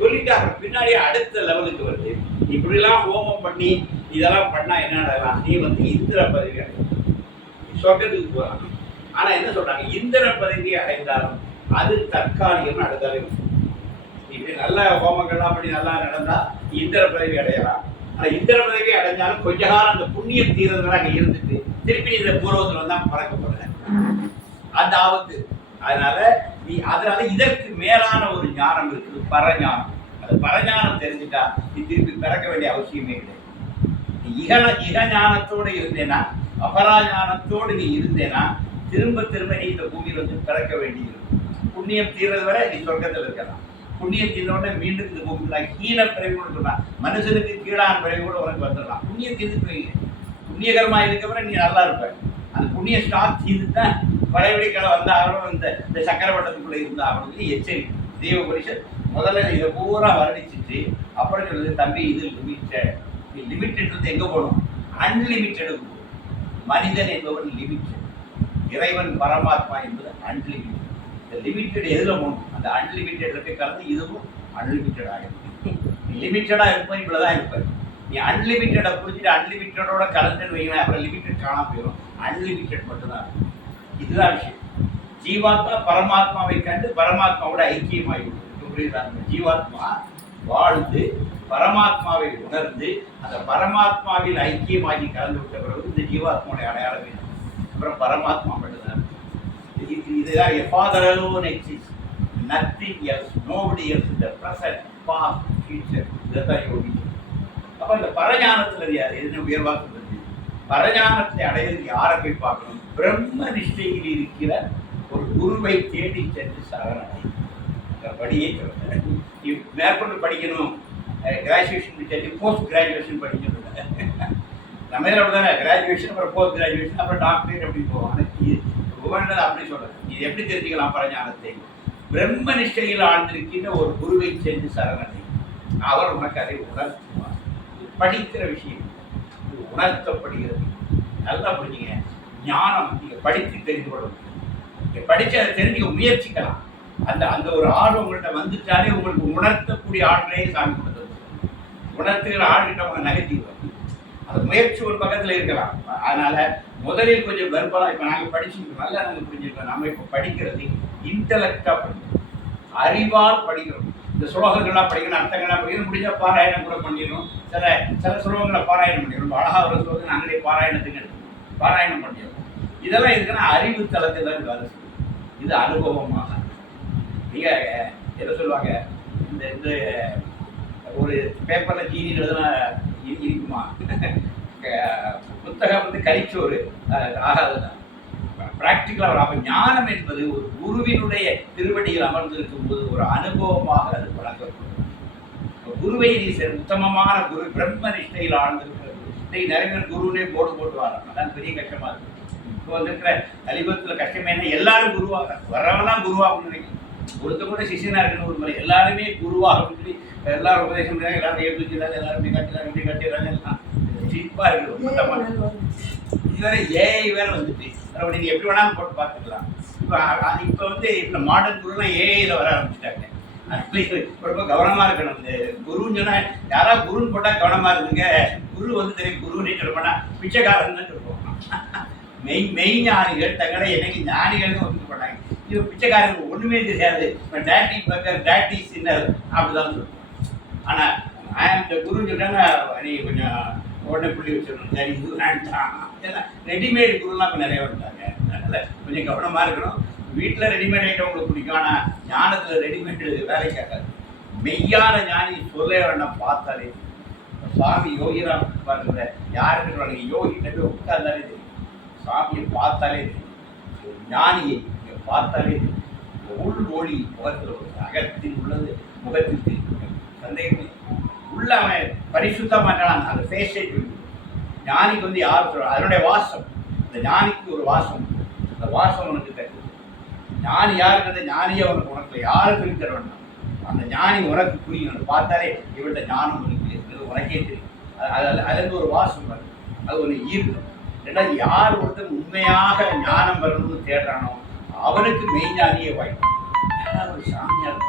சொல்லிட்டு அப்புறம் பின்னாடியே அடுத்த லெவலுக்கு வருது. இப்படிலாம் ஹோமம் பண்ணி இதெல்லாம் பண்ணா என்ன நடக்கலாம், நீ வந்து இந்திர பதவி அடையும் சொர்க்கத்துக்கு போகலாம். ஆனா என்ன சொல்றாங்க, இந்திர பதவி அடைந்தாலும் அது தற்காலிகம் நடந்தாலும். இப்படி நல்ல ஹோமங்கள்லாம் பண்ணி நல்லா நடந்தா இந்திர பதவி அடையலாம். ஆனா இந்திர பதவி அடைஞ்சாலும் கொஞ்ச காலம் அந்த புண்ணியம் தீரதுலாம் அங்கே இருந்துட்டு திருப்பி இந்த பூர்வத்தில் தான் பறக்கப்படுற அந்த ஆபத்து. அதனால இதற்கு மேலான ஒரு ஞானம் இருக்குது, பரஞானம். அந்த பரஞானம் தெரிஞ்சுட்டா நீ திருப்பி பிறக்க வேண்டிய அவசியமே கிடையாது. இக ஞானத்தோடு இருந்தேனா, அபரா ஞானத்தோடு நீ இருந்தேனா, திரும்ப திரும்ப நீ இந்த பூமியில் வந்து பிறக்க வேண்டியிருக்கும். புண்ணியம் தீர்றது வரை நீ சொர்க்கத்தில் இருக்கலாம். புண்ணியம் தீர்ந்தோடனே மீண்டும் இந்த பூமியில் கீழே பிறகு சொல்லலாம். மனுஷனுக்கு கீழான பிறகு கூட உனக்கு வந்துடலாம். புண்ணியம் தீர்ந்துட்டு வைங்க. புண்ணியகரமா இருக்கவரை நீ நல்லா இருப்ப. அந்த புண்ணிய ஸ்டாக் தீர்ந்துட்டா பழையபடிக்களை வந்தாலும் இந்த சக்கரவட்டத்துக்குள்ள இருந்தாலும் எச்சரிக்கை. தெய்வ பரிஷத் முதல்ல இதை பூரா வர்ணிச்சுட்டு அப்புறம் சொல்லுது, தம்பி இது லிமிட்டட். லிமிட்டட் எங்க போகணும்? அன்லிமிட்டடு. மனிதன் என்பவன் லிமிட்டட், இறைவன் பரமாத்மா என்பது அன்லிமிட்டட். இந்த லிமிட்டட் எதுல போகணும்? அந்த அன்லிமிட்டட்ல போய் கலந்து இதுவும் அன்லிமிட்டட் ஆகிடும். லிமிட்டடா இருப்பேன், இவ்வளவுதான் இருப்பேன். நீ அன்லிமிட்டடை புரிஞ்சுட்டு அன்லிமிட்டடோட கலந்துன்னு வைங்க, அப்புறம் லிமிட்டட் காணாம போயிடும். அன்லிமிட்டட் மட்டும்தான். இதுதான் விஷயம். ஜீவாத்மா பரமாத்மாவை கண்டு பரமாத்மாவோட ஐக்கியமாகிவிடும். புரியுதாங்க? ஜீவாத்மா வாழ்ந்து பரமாத்மாவை உணர்ந்து அந்த பரமாத்மாவில் ஐக்கியமாகி கலந்து விட்ட பிறகு இந்த ஜீவாத்மாவுடைய அடையாளம் வேணும். அப்புறம் பரமாத்மா மட்டும்தான். இதுதான் a father alone exists, nothing else, nobody else in the present, past, future. இதுதான் யோகி. அப்ப இந்த பரஞானத்துல என்ன உயர்வாக சொல்றது? பரஞானத்தை அடையிறது யாரை போய் பார்க்கணும்? பிரம்ம நிஷ்டையில் இருக்கிற ஒரு குருவை தேடி சென்று சரணடை. படியே மேற்கொண்டு படிக்கணும். கிராஜுவேஷன் முடிச்சாச்சு, போஸ்ட் கிராஜுவேஷன் படிக்கணும். நம்ம இதில் அப்படிதானே, கிராஜுவேஷன் அப்புறம் போஸ்ட் கிராஜுவேஷன் அப்புறம் டாக்டரேட் அப்படின்னு போவோம். ஆனால் அப்படி சொல்றேன். இது எப்படி தெரிஞ்சுக்கலாம் பரஞானத்தை? பிரம்ம நிஷ்டையில் ஆழ்ந்திருக்கின்ற ஒரு குருவை சென்று சரணடை. அவர் உனக்கு அதை உணர்த்துவார். படிக்கிற விஷயம் இது உணர்த்தப்படுகிறது. நல்லா புரிஞ்சுங்க. ஞானம் நீங்க படித்து தெரிந்து கொள்ள முடியும். நீங்க படிச்சு அதை தெரிஞ்சுக்க முயற்சிக்கலாம். அந்த ஒரு ஆர்வம் உங்கள்கிட்ட வந்துட்டாலே உங்களுக்கு உணர்த்தக்கூடிய ஆற்றலையே சாமி கொடுத்தது. உணர்த்துகிற ஆள்கிட்ட அவங்க நெகட்டிவ் அந்த முயற்சி ஒரு பக்கத்தில் இருக்கலாம். அதனால முதலில் கொஞ்சம் வெர்பலா இப்போ நாங்கள் படிச்சுருக்கோம், நல்லா நாங்கள் புரிஞ்சுருக்கோம். நம்ம இப்போ படிக்கிறது இன்டலெக்டா படிக்கிறோம், அறிவால் படிக்கிறோம். இந்த சுலோகங்கள்லாம் படிக்கணும், அர்த்தங்கள்லாம் படிக்கணும், முடிஞ்சா பாராயணம் கூட பண்ணிடணும். சில சுலோகங்களை பாராயணம் பண்ணிடணும். அழகா ஒரு சுலோகம் நாங்களே பாராயணத்துக்கு எடுத்துக்கணும், பாராயணம் பண்ணிடணும். இதெல்லாம் இருக்குன்னா அறிவு தளத்தில் தான் வேலை செய்யும். இது அனுபவமாக நீங்க என்ன சொல்லுவாங்க, இந்த ஒரு பேப்பர்ல ஜீனி எழுதுனா இருக்குமா? புத்தகம் வந்து கரிச்சோறு ஆகாதுதான். பிராக்டிக்கலா வரும். அப்ப ஞானம் என்பது ஒரு குருவினுடைய திருவடியில் அமர்ந்து இருக்கும் போது ஒரு அனுபவமாக அது வழங்கப்படும். குருவை நீ உத்தமமான குரு பிரம்ம நிஷ்டையில் ஆழ்ந்திருக்கிறது. இன்னைக்கு நிறைய பேர் குருவினே போட்டு வராங்க. அதான் பெரிய கஷ்டமா இருக்கு. இப்போ வந்திருக்கிற கலிபத்தில் கஷ்டமே என்ன, எல்லாரும் குருவாக வரவெல்லாம் குருவாக நினைக்கிறேன். ஒருத்த கூட சிஷியனா இருக்குன்னு ஒரு முறை எல்லாருமே குருவாக சொல்லி எல்லாரும் உபதேசம் பண்ணாங்க, எல்லாரும் எழுதிக்கிறாங்க, எல்லாருமே கட்டுறாங்க, இப்படி கட்டுறாங்க. எல்லாம் சிரிப்பா இருக்கு. இதுவரை ஏஐ வேற வந்துட்டு அப்படி நீங்க எப்படி வேணாலும் போட்டு பார்த்துக்கலாம். இப்போ வந்து இப்போ மாடர்ன் குருலாம் ஏஐல வர ஆரம்பிச்சிட்டாங்க. ரொம்ப கவனமா இருக்கணும். இந்த குருன்னு சொன்னா யாராவது குருன்னு போட்டா கவனமா இருக்குங்க. குரு வந்து தெரியும், குருன்னு சொல்லப்போனா பிச்சைக்காரன் தான் சொல்லுவோம். மெய் ஞானிகள் தங்களை என்னைக்கு ஞானிகள்னு ஒதுக்க பண்ணாங்க. இது பிச்சைக்காரங்களுக்கு ஒண்ணுமே தெரியாது. டேட்டி பக்கர் டேட்டி சின்னர் அப்படிதான் சொல்லுவோம். ஆனா இந்த குருன்னு சொன்னாங்க, நீ கொஞ்சம் உடனே புள்ளி வச்சிடணும், சரி இது வேண்டாம். ஏன்னா ரெடிமேட் குருலாம் இப்போ நிறைய வந்துட்டாங்க. அதனால கொஞ்சம் கவனமா இருக்கணும். வீட்டில் ரெடிமேட் ஐட்டம் உங்களுக்கு பிடிக்கும், ஆனால் ஞானத்தில் ரெடிமேடு வேலை கேட்காது. மெய்யான ஞானி சொல்ல வேண்டாம், பார்த்தாலே. சுவாமி யோகிராம் பாருங்க, யாருக்கு சொல்லுவாங்க, யோகிட்ட போய் உட்கார்ந்தாலே தெரியும், சுவாமியை பார்த்தாலே தெரியும், ஞானியை பார்த்தாலே தெரியும். உள் ஒளி முகத்தில் உள்ளது, அகத்தில் உள்ளது முகத்தில் தெரியும். சந்தேகமே உள்ள அவன் பரிசுத்தமாட்டான். அந்த ஃபேஸே தெரியும். ஞானிக்கு வந்து யார் சொல்ற அதனுடைய வாசம், இந்த ஞானிக்கு ஒரு வாசம், அந்த வாசம் உனக்கு தெரியும். ஞானி யாருக்கிறது, ஞானியே உனக்கு உனக்கு யாரும் சொல்லி தர வேண்டாம். அந்த ஞானி உனக்கு புரியும். பார்த்தாலே இவள்கிட்ட ஞானம் இருக்கு, உனக்கே தெரியும். அதுலேருந்து ஒரு வாசம் வரும், அது ஒன்று ஈர்க்கும். ரெண்டாவது யார் ஒருத்தர் உண்மையாக ஞானம் வரணும்னு தேடுறானோ அவனுக்கு மெய்ஞானியே வாய்ப்பு. யாராவது ஒரு சாமியார்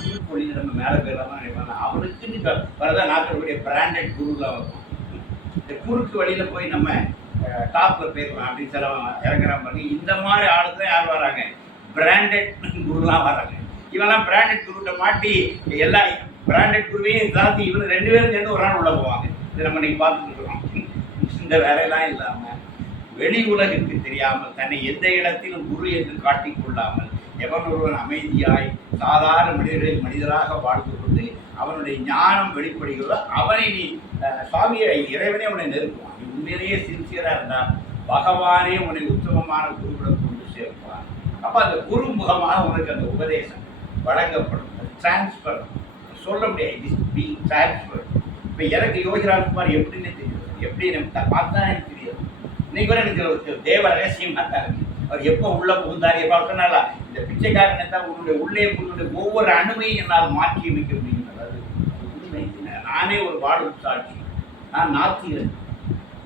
திருப்பொழியில் நம்ம மேலே போயிடலாமா நினைப்பாங்க. அவனுக்குன்னு வரதான் நாட்டுடைய பிராண்டட் குருலாம் வரும். இந்த குறுக்கு வழியில் போய் நம்ம டாப்பில் போயிடலாம் அப்படின்னு சில இறங்குறான் பாருங்க. இந்த மாதிரி ஆளுக்கு தான் யார் வராங்க, பிராண்டட் குருலாம் வராங்க. இவெல்லாம் பிராண்டட் குருட்ட மாட்டி எல்லா பிராண்டட் குருவையும் தாத்தி இவங்க ரெண்டு பேரும் சேர்ந்து ஒரு நாள் உள்ள போவாங்க. இதை நம்ம இன்னைக்கு பார்த்துட்டு இருக்கிறோம். இந்த வேலையெல்லாம் இல்லாமல் வெளி உலகிற்கு தெரியாமல் தன்னை எந்த இடத்திலும் குரு என்று காட்டிக்கொள்ளாமல் எவன் ஒருவன் அமைதியாய் சாதாரண மனிதராக வாழ்ந்து கொண்டு அவனுடைய ஞானம் வெளிப்படுகிறதோ அவனை நீ சுவாமியை இறைவனே உன்னை நெருக்குவான். நீ உண்மையிலேயே சின்சியராக இருந்தால் பகவானே உன்னை உத்தமமான குருவிடம் கொண்டு சேர்ப்பான். அப்போ அந்த குரு முகமாக உனக்கு அந்த உபதேசம் வழங்கப்படும். டிரான்ஸ்ஃபர் சொல்ல முடியாது, இட் இஸ் பீங் டிரான்ஸ்ஃபர். இப்போ எனக்கு யோகிராஜ்குமார் எப்படின்னு தெரியும், எப்படி எனக்கு பார்த்தா எனக்கு தெரியாது. இன்னைக்கு வரை எனக்கு தேவ ரகசியமாக தான் இருக்கு. அவர் எப்போ உள்ள புகுந்தார், எப்போ சொன்னால இந்த பிச்சைக்காரனை தான் உன்னுடைய உள்ளே புகுந்துடைய ஒவ்வொரு அணுவையும் என்னால் மாற்றி அமைக்க முடியும். அதாவது உண்மை. நானே ஒரு வாடும் சாட்சி. நான் நாத்திகன்,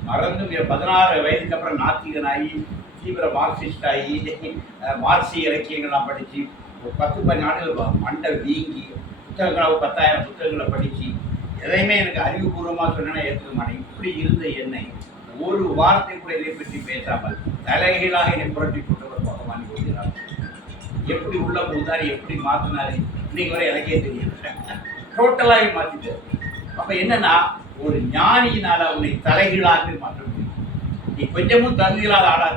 மறந்து 16 வயதுக்கு அப்புறம் நாத்திகனாகி தீவிர மார்க்சிஸ்ட் ஆகி மார்க்சிய இலக்கியங்கள்லாம் படித்து ஒரு 10-15 ஆண்டுகள் மண்டை வீங்கி புத்தகங்களை 10,000 புத்தகங்களை படித்து எதையுமே எனக்கு அறிவுபூர்வமாக சொன்னேன்னா ஏற்றுக்க மாட்டேன். இப்படி இருந்த என்னை ஒரு வார்த்தை கூட இதை பற்றி பேசாமல் தலைகீழாக என்னை புரட்டி போட்டவர் பகவான் யோகிராம். எப்படி உள்ள போதாரு, எப்படி மாற்றினாரு, இன்னைக்கு வரை எனக்கே தெரியல. டோட்டலாக மாற்றிட்டார். அப்போ என்னன்னா, ஒரு ஞானியினால உன்னை தலைகீழாக மாற்ற முடியும். நீ கொஞ்சமும் தகுதியில்லாத ஆளா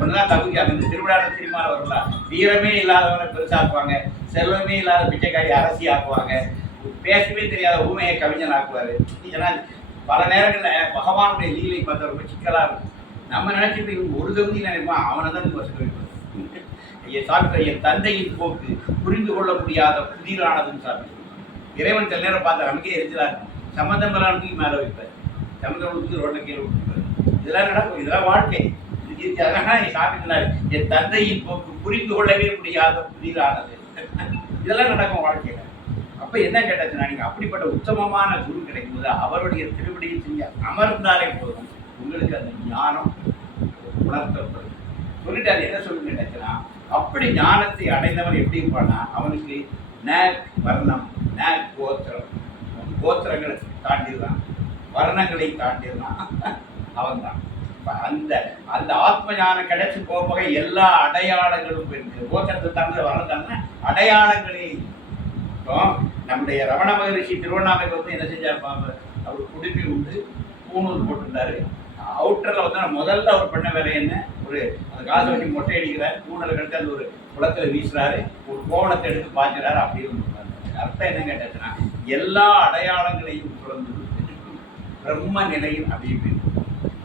ஒன்றுதான் தகுதியாக. இந்த திருவிழாட சினிமாவில் வரல, வீரமே இல்லாதவனை பெருசாக்குவாங்க, செல்வமே இல்லாத பிச்சைக்காரி அரசி ஆக்குவாங்க, பேசவே தெரியாத ஊமையை கவிஞன் ஆக்குவார். ஏன்னா பல நேரங்களில் பகவானுடைய லீலை பார்த்தா ரொம்ப சிக்கலாக இருக்கும். நம்ம நினைச்சிட்டு ஒரு தகுதி நினைப்பான், அவனை தான் வசதி வைப்பார். சாப்பிட்ட என் தந்தையின் போக்கு புரிந்து கொள்ள முடியாத புதிரானதுன்னு சாப்பிட்டு இறைவன் சில நேரம் பார்த்தா நமக்கே எரிச்சலாக இருக்கும். சம்மந்தம் பலானுக்கு மேலே வைப்பார், சம்மந்தம் ரோட்டை கீழே விட்டுப்பார். இதெல்லாம் நடக்கும், இதெல்லாம் வாழ்க்கை. இதுக்கு அதனால சாப்பிட்டுனாரு, என் தந்தையின் போக்கு புரிந்து கொள்ளவே முடியாத புதிரானது. இதெல்லாம் நடக்கும் வாழ்க்கையில். அப்போ என்ன கேட்டாச்சுன்னா, நீங்கள் அப்படிப்பட்ட உத்தமமான குரு கிடைக்கும்போது அவருடைய திருவடியை செஞ்சு அமர்ந்தாலே போதும், உங்களுக்கு அந்த ஞானம் உணர்த்தப்படும். சொல்லிட்டு அது என்ன சொல்லி கேட்டாச்சுன்னா, அப்படி ஞானத்தை அடைந்தவன் எப்படி இருப்பான்னா, அவனுக்கு நேக் வர்ணம், நேக் கோத்திரம், கோத்திரங்களை தாண்டிடலாம், வர்ணங்களை தாண்டிடலாம், அவன் தான். அந்த அந்த ஆத்ம ஞானம் கிடைச்சி போக எல்லா அடையாளங்களும் போயிருக்கு. கோத்திரத்தை தாண்டி வர்றதாங்கன்னா அடையாளங்களே. இப்போ நம்முடைய ரமண மகரிஷி திருவண்ணாமலைக்கு வந்து என்ன செஞ்சார், அவர் குடிப்பி உண்டு பூணூல் போட்டிருந்தாரு. அவுட்டரில் வந்து முதல்ல அவர் பண்ண வேலை என்ன, ஒரு அந்த காசை வச்சு மொட்டை அடிக்கிறார், பூனலை கழித்து அந்த ஒரு குளத்தில் வீசுறாரு, ஒரு கோவணத்தை எடுத்து பாய்க்கிறாரு. அப்படின்னு அர்த்தம் என்ன கேட்டாச்சுன்னா, எல்லா அடையாளங்களையும் துறந்து பிரம்ம நிலையில் அப்படின்னு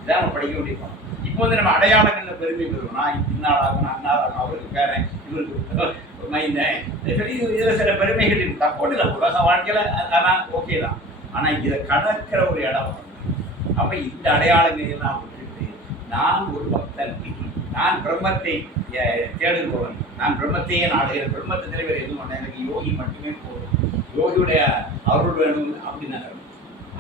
இதான் நம்ம படிக்க வேண்டியிருக்கோம். இப்போ வந்து நம்ம அடையாளங்களில் பெருமை பெறுவோம். நான் இன்னாளாகும், அண்ணாளாகும், அவருக்கு பேரன், இவருக்கு மைந்தேன், இதில் சில பெருமைகள் இருக்கு. தப்போடு இல்லை, உலக வாழ்க்கையில் ஆனால் ஓகே தான். ஆனால் இதை கடக்கிற ஒரு இடம். அப்போ இந்த அடையாளங்களை எல்லாம் விட்டுட்டு நான் ஒரு பக்தன், நான் பிரம்மத்தை தேடுகிறவன், நான் பிரம்மத்தையே நாடுகிறேன், பிரம்மத்தை தலைவர் எதுவும் பண்ண, எனக்கு யோகி மட்டுமே போதும், யோகியுடைய அருள் வேணும் அப்படின்னு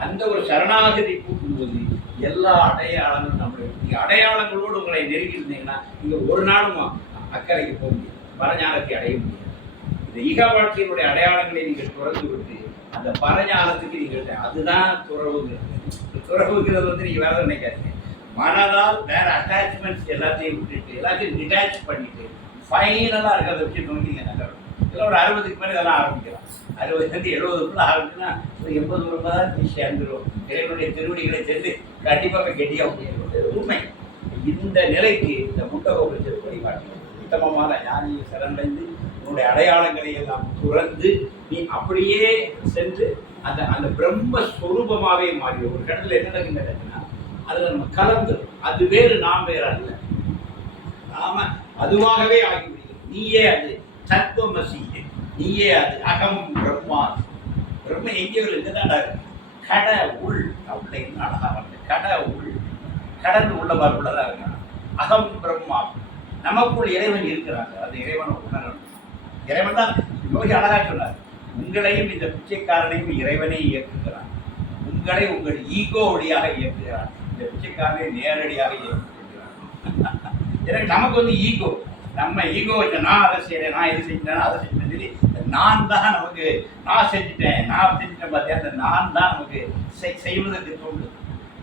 அந்த ஒரு சரணாகதி கூட்டும்போது எல்லா அடையாளங்களும் நம்மளுடைய, நீங்கள் அடையாளங்களோடு உங்களை நெருங்கி இருந்தீங்கன்னா நீங்கள் ஒரு நாளும் அக்கறைக்கு போக முடியாது, பரஞானத்தை அடைய முடியாது. இந்த ஈக வாழ்க்கையினுடைய அடையாளங்களை நீங்கள் துறந்து விட்டு அந்த பரஞானத்துக்கு நீங்கள், அதுதான் துறவுங்கிறது. துறவுங்கிறது வந்து நீங்கள் வேலை நினைக்காதீங்க. மனதால் வேற அட்டாச்மெண்ட்ஸ் எல்லாத்தையும் விட்டுட்டு எல்லாத்தையும் டிட்டாச் பண்ணிட்டு ஃபைனலாக இருக்கிறத வச்சு நோக்கிங்க நகரும். இதெல்லாம் ஒரு 60க்கு மேலே இதெல்லாம் ஆரம்பிக்கலாம். 60 70 ஆரம்பிச்சுன்னா ஒரு 80 தான் சேர்ந்துடும். இறைவனுடைய திருவடிகளை சேர்ந்து கண்டிப்பாக கெட்டியாக முடியாது. உண்மை. இந்த நிலைக்கு இந்த முட்டகோபுர திருப்படி காட்டி உத்தமமான ஞானியை சரணடைந்து உன்னுடைய அடையாளங்களை எல்லாம் துறந்து நீ அப்படியே சென்று அந்த அந்த பிரம்மஸ்வரூபமாகவே மாறி ஒரு இடத்துல என்ன நடக்குதுன்னா அதில் நம்ம கலந்து, அது வேறு நாம் வேற அல்ல, நாம அதுவாகவே ஆகிவிடுகிறது. நீயே அது தத்துவமசி, நீயே அது அகம் பிரம்மா. பிரம்ம எங்கே இருக்குதான் கட உள் அப்படின்னு அழகா வந்து கட உள், கடந்து உள்ளதான் இருக்காங்க. அகம் பிரம்மா, நமக்குள் இறைவன் இருக்கிறாங்க. அது இறைவனை உணரணும். இறைவன் தான் யோகி அழகா சொன்னார், உங்களையும் இந்த பிச்சைக்காரனையும் இறைவனை இயக்குகிறான், உங்களை உங்கள் ஈகோ வழியாக இயக்குகிறான், இந்த பிச்சைக்காரனை நேரடியாக இயக்குகிறான். எனக்கு நமக்கு வந்து ஈகோ, நம்ம ஈகோ வச்ச நான் அதை செய்யறேன், நான் இது செஞ்சேன், அதை செஞ்சேன் சொல்லி நான் தான் நமக்கு, நான் செஞ்சுட்டேன் பார்த்தியா, அந்த நான் தான் நமக்கு செய்வதற்கு தோன்றுது.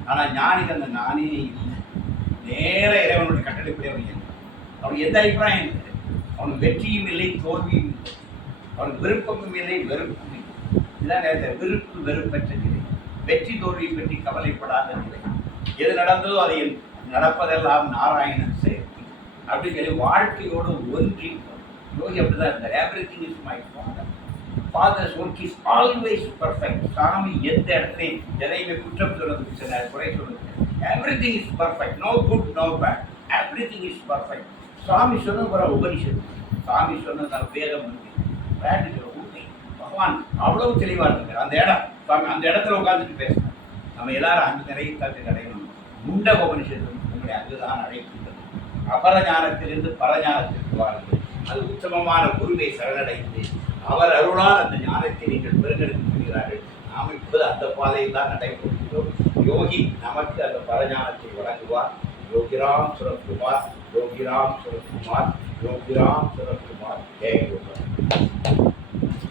ஆனால் ஞானிக்கு அந்த நானே இல்லை. நேர இறைவனுடைய கட்டளைப்படி அவன் அவனுக்கு எந்த அபிப்பிராயம் இல்லை. அவனுக்கு வெற்றியும் இல்லை, தோல்வியும் இல்லை, அவனுக்கு விருப்பமும் இல்லை, வெறுப்பும் இல்லை. இதுதான் நேரத்தில் விருப்பு வெறுப்பற்ற நிலை, வெற்றி தோல்வியை பற்றி கவலைப்படாத நிலை. எது நடந்ததோ அதை நடப்பதெல்லாம் நாராயணன் செயல் அப்படின்னு சொல்லி வாழ்க்கையோடு ஒன்றி யோகி அப்படிதான் இருந்தார். Everything is my father, father's work is always perfect. சாமி எந்த இடத்துலையும் எதையுமே குற்றம் சொல்றதுக்கு சில குறை சொல்றதுக்கு everything is perfect. No good no bad, everything is perfect. சாமி சொன்ன போற உபனிஷத்து, சாமி சொன்னதால் வேதம் இருக்கு, பேட் உண்மை. பகவான் அவ்வளவு தெளிவா இருக்காரு. அந்த இடம் சாமி அந்த இடத்துல உட்காந்துட்டு பேசுறாங்க. நம்ம எல்லாரும் அங்கு நிறைய தட்டு அடையணும். முண்ட உபனிஷத்து உங்களை அங்குதான் அழைக்கின்றது. அபரஞானத்திலிருந்து பரஞானத்திற்கு வாருங்கள். அது உத்தமமான குருவை சரணடைந்து அவர் அருளால் அந்த ஞானத்தை நீங்கள் பெருங்கெடுக்கிறார்கள். நாம் இப்போது அந்த பாதையில் தான் நடைபெறுகிறோம். யோகி நமக்கு அந்த பரஞானத்தை வழங்குவார். யோகிராம் சுரத்குமார், யோகிராம் சுரத்குமார், யோகிராம் சுரத்குமார். ஜெய யோகா.